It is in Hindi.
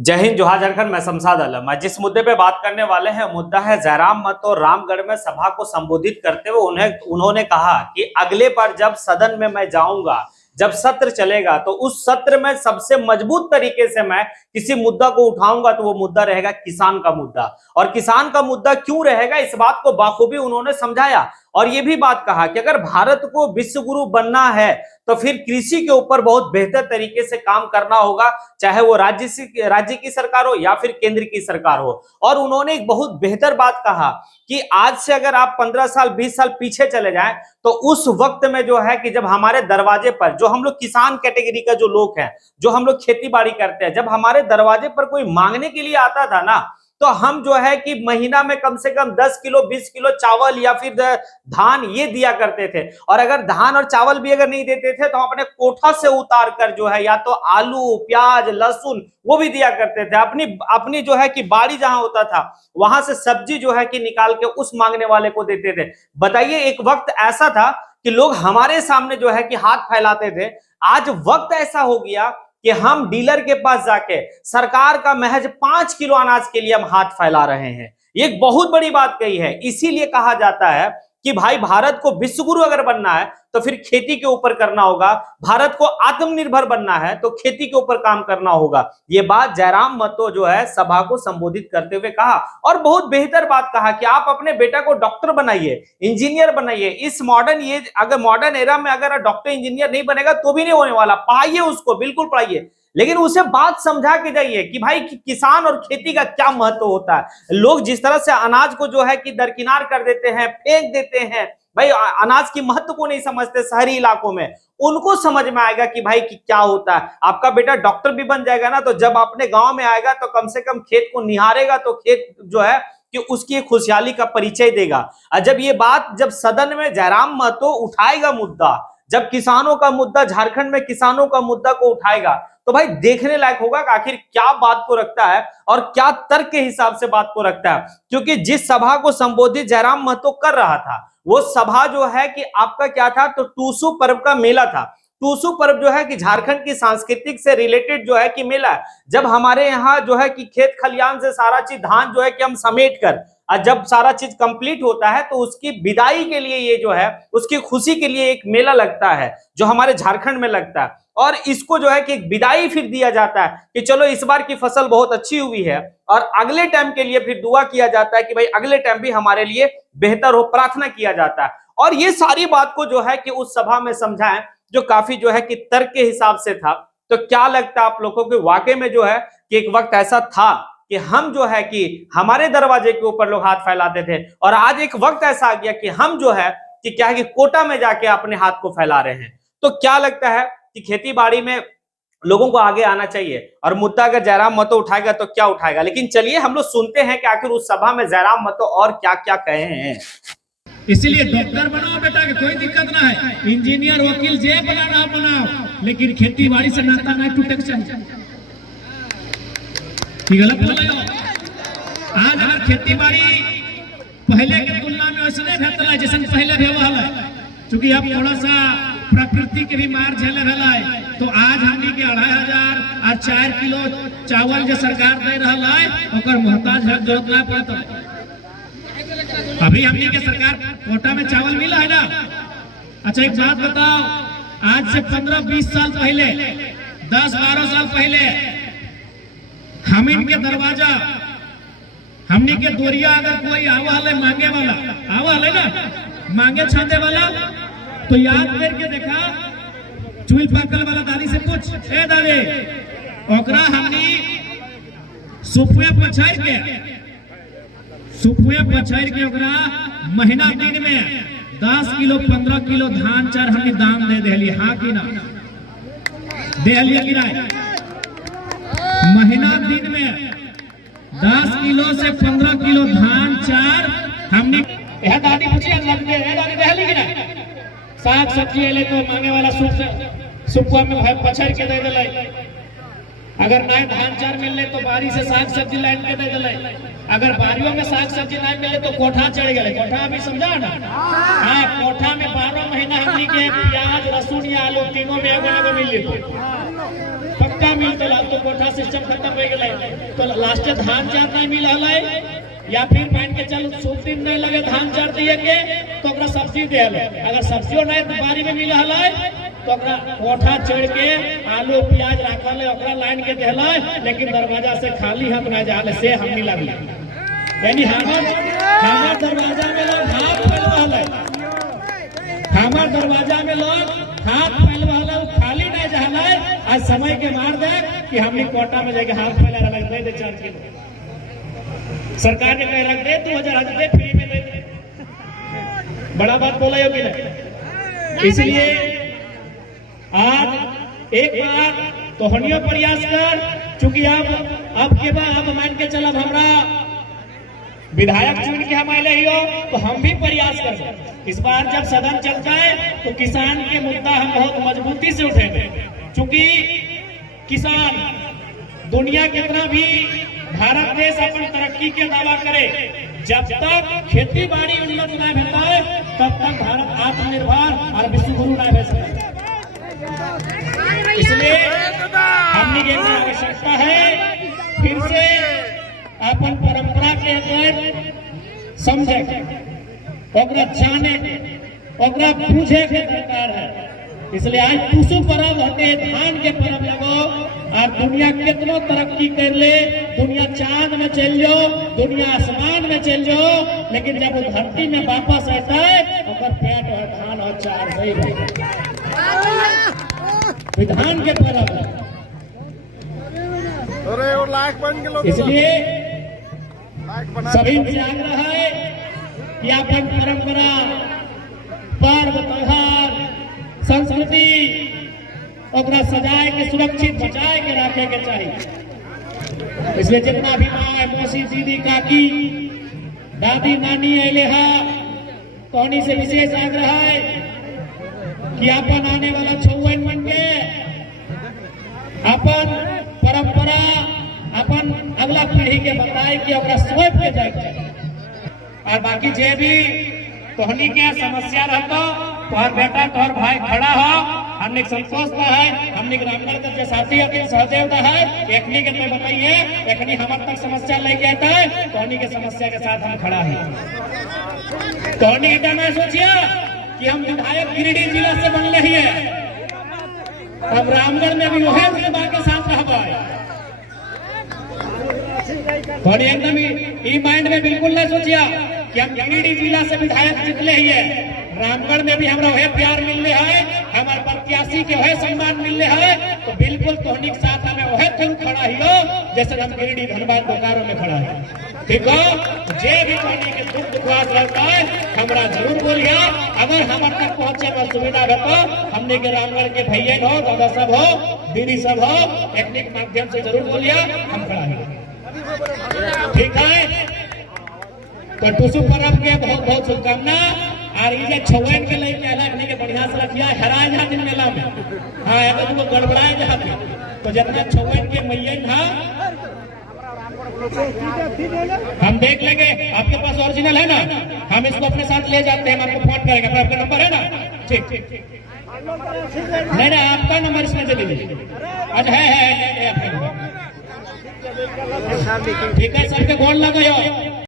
जय हिंद, जोहार झारखंड। मैं शमशाद आलम। आज जिस मुद्दे पे बात करने वाले हैं मुद्दा है जयराम महतो। रामगढ़ में सभा को संबोधित करते हुए उन्होंने कहा कि अगले बार जब सदन में मैं जाऊंगा, जब सत्र चलेगा, तो उस सत्र में सबसे मजबूत तरीके से मैं किसी मुद्दा को उठाऊंगा तो वो मुद्दा रहेगा किसान का मुद्दा। और किसान का मुद्दा क्यों रहेगा, इस बात को बाखूबी उन्होंने समझाया। और ये भी बात कहा कि अगर भारत को विश्व गुरु बनना है तो फिर कृषि के ऊपर बहुत बेहतर तरीके से काम करना होगा, चाहे वो राज्य की सरकार हो या फिर केंद्र की सरकार हो। और उन्होंने एक बहुत बेहतर बात कहा कि आज से अगर आप 15 साल 20 साल पीछे चले जाएं तो उस वक्त में जो है कि जब हमारे दरवाजे पर, जो हम लोग किसान कैटेगरी का जो लोग हैं, जो हम लोग खेती बाड़ी करते हैं, जब हमारे दरवाजे पर कोई मांगने के लिए आता था ना, तो हम जो है कि महीना में कम से कम 10 किलो 20 किलो चावल या फिर धान ये दिया करते थे। और अगर धान और चावल भी अगर नहीं देते थे तो हम अपने कोठा से उतार कर जो है या तो आलू प्याज लहसुन वो भी दिया करते थे। अपनी अपनी जो है कि बाड़ी जहां होता था वहां से सब्जी जो है कि निकाल के उस मांगने वाले को देते थे। बताइए, एक वक्त ऐसा था कि लोग हमारे सामने जो है कि हाथ फैलाते थे। आज वक्त ऐसा हो गया कि हम डीलर के पास जाके सरकार का महज 5 किलो अनाज के लिए हम हाथ फैला रहे हैं। ये एक बहुत बड़ी बात कही है। इसीलिए कहा जाता है कि भाई भारत को विश्व गुरु अगर बनना है तो फिर खेती के ऊपर करना होगा। भारत को आत्मनिर्भर बनना है तो खेती के ऊपर काम करना होगा। ये बात जयराम महतो जो है सभा को संबोधित करते हुए कहा। और बहुत बेहतर बात कहा कि आप अपने बेटा को डॉक्टर बनाइए, इंजीनियर बनाइए। इस मॉडर्न एरा में अगर डॉक्टर इंजीनियर नहीं बनेगा तो भी नहीं होने वाला। पढ़ाइए उसको, बिल्कुल पढ़ाइए, लेकिन उसे बात समझा के जाइए कि भाई किसान और खेती का क्या महत्व होता है। लोग जिस तरह से अनाज को जो है कि दरकिनार कर देते हैं, फेंक देते हैं, भाई अनाज की महत्व को नहीं समझते शहरी इलाकों में, उनको समझ में आएगा कि भाई कि क्या होता है। आपका बेटा डॉक्टर भी बन जाएगा ना, तो जब अपने गांव में आएगा तो कम से कम खेत को निहारेगा तो खेत जो है कि उसकी खुशहाली का परिचय देगा। जब सदन में जयराम महतो उठाएगा मुद्दा, जब किसानों का मुद्दा, झारखंड में किसानों का मुद्दा को उठाएगा, तो भाई देखने लायक होगा कि आखिर क्या बात को रखता है और क्या तर्क के हिसाब से बात को रखता है। क्योंकि जिस सभा को संबोधित जयराम महतो कर रहा था वो सभा जो है कि आपका क्या था, तो टूसू पर्व का मेला था। टूसू पर्व जो है कि झारखंड की सांस्कृतिक से रिलेटेड जो है कि मेला है। जब हमारे यहाँ जो है कि खेत खलियान से सारा चीज धान जो है कि हम समेट कर, जब सारा चीज कंप्लीट होता है तो उसकी विदाई के लिए ये जो है उसकी खुशी के लिए एक मेला लगता है जो हमारे झारखंड में लगता है। और इसको जो है कि एक विदाई फिर दिया जाता है कि चलो इस बार की फसल बहुत अच्छी हुई है और अगले टाइम के लिए फिर दुआ किया जाता है कि भाई अगले टाइम भी हमारे लिए बेहतर हो, प्रार्थना किया जाता है। और ये सारी बात को जो है कि उस सभा में समझाएं जो काफी जो है कि तर्क के हिसाब से था। तो क्या लगता है आप लोगों को, वाकई में जो है कि एक वक्त ऐसा था कि हम जो है कि हमारे दरवाजे के ऊपर लोग हाथ फैलाते थे और आज एक वक्त ऐसा आ गया कि हम जो है कि क्या है कि कोटा में जाके अपने हाथ को फैला रहे हैं। तो क्या लगता है कि खेती बाड़ी में लोगों को आगे आना चाहिए और मुद्दा अगर जयराम महतो उठाएगा तो क्या उठाएगा। लेकिन चलिए हम लोग सुनते हैं कि आखिर उस सभा में जयराम महतो और क्या क्या कहे हैं। इसीलिए डॉक्टर बनाओ बेटा कि कोई दिक्कत ना है, इंजीनियर वकील जे बनाना बनाओ, लेकिन खेती बाड़ी से नाता नहीं टूटे चाहिए। गलत बोला। आज अगर खेती बाड़ी पहले के तुलना में वैसे नहीं भेटल जैसे पहले भेवल है, क्योंकि अब थोड़ा सा प्रकृति के भी मार झेले रहा है। तो आज हमनी के 2500 और 4 किलो चावल जो सरकार दे रहा है ओकर मोहताज है, जरूरत ना पड़ता। अभी हमनी के सरकार कोटा में चावल मिला है ना। अच्छा एक बात बताओ, आज से 15-20 साल पहले, 10-12 साल पहले हमनी के दरवाजा, हमनी के दोरिया अगर कोई आवा है मांगे वाला, आवा है ना मांगे छाते वाला, तो याद करके देखा, चूल पाकल वाला दादी से पूछ, ए दादी ओकरा हमनी सुपुए पछाड़ के ओकरा महीना दिन में 10 किलो 15 किलो धान चार हमनी दाम दे देली। हाँ कि ना देलिया कि नहीं? महीना दिन में 10 किलो से 15 किलो धान चार हमनी दादी पूछिए दादी देली कि नहीं? साग सब्जी ले तो मांगे वाला सुपुआ में पछाड़ के दे दिले। अगर नए धान चार मिलने तो बारी से साग सब्जी लाइन के दे दिले। अगर बारियों में साग सब्जी नहीं मिले तो कोठा चढ़ गए। कोठा अभी समझा ना? हाँ, कोठा में 12 महीना हमनी के प्याज लहसुन या आलू तीनों में एगो मिल कोटा मिलते तो कोटा सिस्टम खत्म हो गए तो लास्ट धान चार नहीं मिल रहा है या फिर मान के चलो सूप दिन नहीं लगे धान चार दिए के तो ओकरा सब्जी दे अगर सब्जियों नहीं बारी में मिल रहा है तो ओकरा कोठा चढ़ के आलू प्याज रखल है ओकरा लाइन के देला लेकिन दरवाजा से खाली हाथ न जाले से हम नहीं लगल यानी हमार दरवाजा में लोग हाथ फैलवाल हमार दरवाजा में लोग हाथ फैलवाल खाली नहीं जाला आज समय के मार दे कि हमने कोटा में जाके हाथ फैला रहा दे दे 4 किलो सरकार ने कह रख दे 2000 दे फ्री में दे बड़ा बात बोला योगी ने इसलिए आज एक बार तो हनियो प्रयास कर चूंकि अब के बाद अब मान के चलब हमरा विधायक चुन के हम आए हो तो हम भी प्रयास कर इस बार जब सदन चलता है तो किसान के मुद्दा हम बहुत मजबूती से उठेंगे क्योंकि किसान दुनिया कितना भी भारत देश अपन तरक्की के दावा करे जब तक खेती बाड़ी उन्नत नहीं होता है तब तक भारत आत्मनिर्भर और विश्व गुरु नहीं हो सकता इसलिए हमने की आवश्यकता है फिर से अपन परंपरा के अंदर समझे ओकरा जाने ओकरा पूछे के दरकार है इसलिए आज टूसू पर्व हटे धान के पर्व लगो और दुनिया कितना तरक्की कर ले दुनिया चांद में चल जाओ दुनिया आसमान में चल जाओ लेकिन जब वो धरती में वापस आता है ओकर पेट और धान और चार सही विधान के पर्व इसलिए सभी से आग्रह है कि अपन परंपरा पर्व त्योहार संस्कृति ओकरा सजाए के सुरक्षित बचाए के रखे के चाहिए इसलिए जितना भी माँ मौसी दीदी काकी दादी नानी अले है तो उन्हीं से विशेष आग्रह है कि अपन आने वाला छौवन मन के अपन परंपरा अपन अगला पीढ़ी के बताए कि ओकरा सोच के जाए और बाकी जे भी तोहनी के समस्या रहता तोहर बेटा तोहर भाई खड़ा हो हमने संतोष का है हमने रामगढ़ का जो साथी अपने सहदेव का है एकनी के मैं बताइए एकनी हमारे तक समस्या लेके आता है तोहनी के समस्या के साथ हम खड़ा है तोहनी इतना मैं सोचिए कि हम विधायक गिरिडीह जिला से बन रही है अब रामगढ़ में भी वही उम्मीदवार के साथ रहा थोड़ी एकदम ई माइंड में बिल्कुल नहीं सोचिया कि हम गिरिडीह जिला से विधायक जितले ही है रामगढ़ में भी हमरा वही प्यार मिल रहा है हमारे प्रत्याशी के वही सम्मान मिल रहा है तो बिल्कुल तोहनी के साथ हमें वही तुम खड़ा ही हो जैसे हम गिरिडीह धनबाद बोकारो में खड़ा है ठीक हो जे भी तोहनी के दुख दुखवास रहता है हमरा जरूर बोलिए अगर हमारे तक पहुंचे में सुविधा रहता हमने के रामगढ़ के भैया हो दादा सब हो दीदी सब हो टेक्निक माध्यम से जरूर बोलिए हम खड़ा है ठीक है तो टूसू पर्व के बहुत बहुत शुभकामना और ये छौवन के लेके आला के बढ़िया से रखिया हराए जा दिन मेला में हां अगर तुम गड़बड़ाए जा तो जितना छौवन के मैया था हम देख लेंगे आपके पास ओरिजिनल है ना हम इसको अपने साथ ले जाते हैं हम आपको फोन करेंगे आपका नंबर है ना ठीक नहीं ना आपका नंबर इसमें दे दीजिए अच्छा है आपका ठीक है सबके गोल लगाओ